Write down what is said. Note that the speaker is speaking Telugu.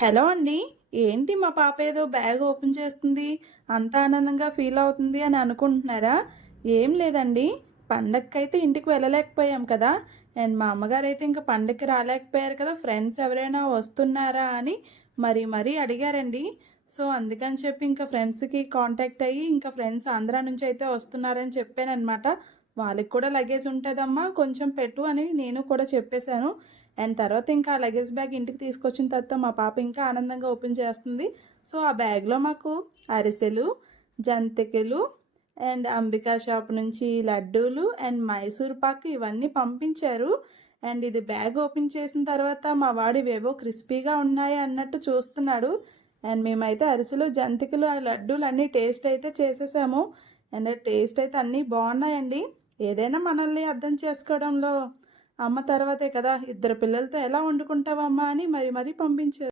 హలో అండి. ఏంటి మా పాప ఏదో బ్యాగ్ ఓపెన్ చేస్తుంది, అంత ఆనందంగా ఫీల్ అవుతుంది అని అనుకుంటున్నారా? ఏం లేదండి. పండగకైతే ఇంటికి వెళ్ళలేకపోయాం కదా! అండ్ మా అమ్మగారైతే ఇంక పండగకి రాలేకపోయారు కదా! ఫ్రెండ్స్ ఎవరైనా వస్తున్నారా అని మరీ మరీ అడిగారండి. సో, అందుకని చెప్పి ఇంక ఫ్రెండ్స్‌కి కాంటాక్ట్ అయ్యి, ఇంక ఫ్రెండ్స్ ఆంధ్ర నుంచి అయితే వస్తున్నారని చెప్పాననమాట. వాళ్ళకి కూడా లగేజ్ ఉంటదమ్మా కొంచెం పెట్టు అని నేను కూడా చెప్పేసాను. అండ్ తర్వాత ఇంకా ఆ లగేజ్ బ్యాగ్ ఇంటికి తీసుకొచ్చిన తర్వాత మా పాప ఇంకా ఆనందంగా ఓపెన్ చేస్తుంది. సో, ఆ బ్యాగ్‌లో మాకు అరిసెలు, జంతికలు అండ్ అంబికా షాప్ నుంచి లడ్డూలు అండ్ మైసూర్ పాక్ ఇవన్నీ పంపించారు. అండ్ ఇది బ్యాగ్ ఓపెన్ చేసిన తర్వాత మా వాడు ఇవేవో క్రిస్పీగా ఉన్నాయి అన్నట్టు చూస్తున్నాడు. అండ్ మేమైతే అరిసెలు, జంతికలు, ఆ లడ్డూలు అన్నీ టేస్ట్ అయితే చేసేసాము. అండ్ టేస్ట్ అయితే అన్నీ బాగున్నాయండి. ఏదైనా మనల్ని అర్థం చేసుకోవడంలో అమ్మ తర్వాతే కదా! ఇద్దరు పిల్లలతో ఎలా వండుకుంటావమ్మా అని మరి మరీ పంపించారు.